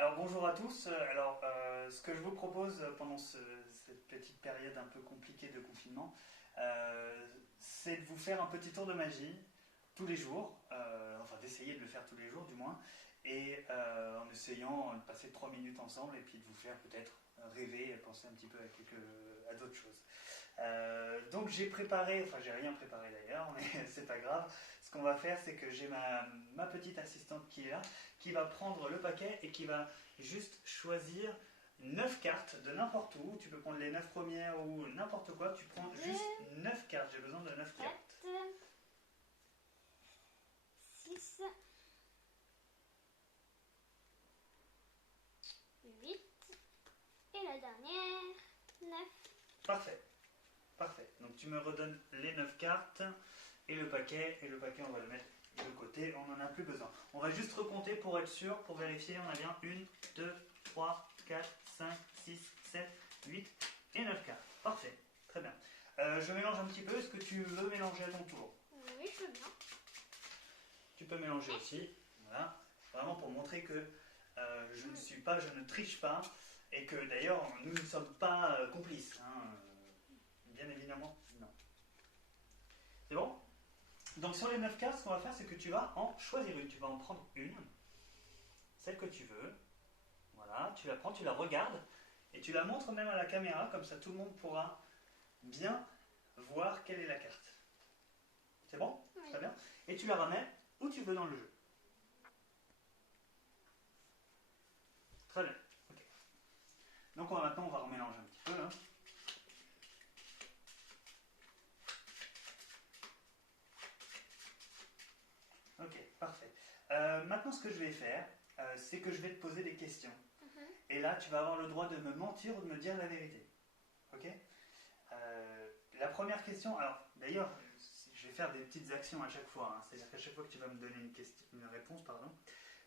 Alors bonjour à tous. Ce que je vous propose pendant cette petite période un peu compliquée de confinement, c'est de vous faire un petit tour de magie tous les jours, enfin d'essayer de le faire tous les jours du moins, et en essayant de passer 3 minutes ensemble et puis de vous faire peut-être rêver et penser un petit peu à d'autres choses. Donc j'ai préparé, enfin j'ai rien préparé d'ailleurs, mais c'est pas grave. Ce qu'on va faire, c'est que j'ai ma petite assistante qui est là, qui va prendre le paquet et qui va juste choisir 9 cartes de n'importe où. Tu peux prendre les 9 premières ou n'importe quoi, tu prends juste 9 cartes. J'ai besoin de 9 cartes. 6, 8 et la dernière, 9. Parfait, parfait. Donc tu me redonnes les 9 cartes et le paquet on va le mettre de côté, on n'en a plus besoin. On va juste recompter pour être sûr, pour vérifier, on a bien 1, 2, 3, 4, 5, 6, 7, 8 et 9 cartes. Parfait, très bien. Je mélange un petit peu, est-ce que tu veux mélanger à ton tour? Oui, je veux bien. Tu peux mélanger aussi, voilà, vraiment pour montrer que je ne triche pas, et que d'ailleurs nous ne sommes pas complices, hein, bien évidemment, non. C'est bon? Donc sur les 9 cartes, ce qu'on va faire, c'est que tu vas en choisir une, tu vas en prendre une, celle que tu veux, voilà, tu la prends, tu la regardes, et tu la montres même à la caméra, comme ça tout le monde pourra bien voir quelle est la carte. C'est bon? Oui. Très bien. Et tu la remets où tu veux dans le jeu. Très bien. Ok. Donc maintenant, on va remélanger un petit peu. Hein. Ok, parfait. Maintenant, ce que je vais faire, c'est que je vais te poser des questions. Et là, tu vas avoir le droit de me mentir ou de me dire la vérité. Ok? La première question, alors d'ailleurs, je vais faire des petites actions à chaque fois. Hein. C'est-à-dire qu'à chaque fois que tu vas me donner une réponse, pardon,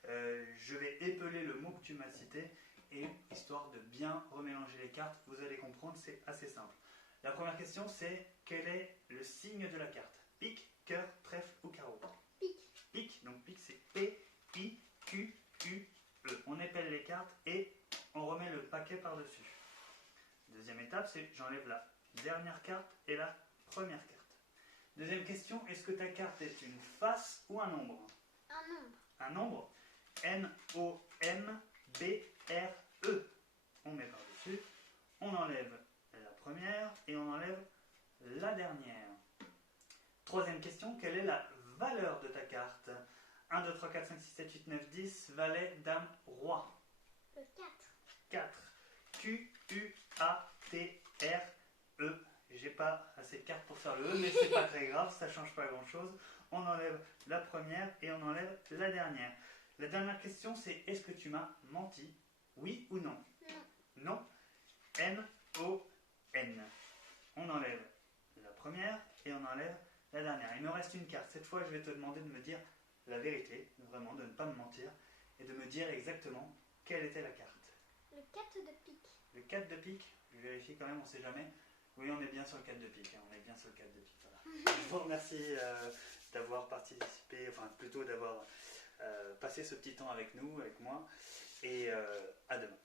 je vais épeler le mot que tu m'as cité, et histoire de bien remélanger les cartes, vous allez comprendre, c'est assez simple. La première question, c'est quel est le signe de la carte? Pique, cœur, trèfle ou carreau? Pique. Pique, donc pique c'est P-I-Q-U-E. On épelle les cartes et on remet le paquet par-dessus. Deuxième étape, c'est j'enlève la dernière carte et la première carte. Deuxième question, est-ce que ta carte est une face ou un nombre? Un nombre. Un nombre? N-O-M-B-R-E. On met par-dessus, on enlève la première et on enlève la dernière. Troisième question, quelle est la valeur de ta carte? 1, 2, 3, 4, 5, 6, 7, 8, 9, 10, valet, dame, roi. Le 4. 4. Q-U-A-T-R-E. J'ai pas assez de cartes pour faire le E, mais c'est pas très grave, ça change pas grand chose. On enlève la première et on enlève la dernière. La dernière question, c'est est-ce que tu m'as menti? Oui ou non? Non. Non. N-O-N. On enlève la première et on enlève la dernière. Il me reste une carte. Cette fois, je vais te demander de me dire la vérité, vraiment, de ne pas me mentir, et de me dire exactement quelle était la carte. Le 4 de pique. Le 4 de pique, je vérifie quand même, on ne sait jamais. Oui, on est bien sur le 4 de pique, hein, on est bien sur le 4 de pique. Voilà. Je vous remercie d'avoir participé, enfin plutôt d'avoir passé ce petit temps avec nous, avec moi, et à demain.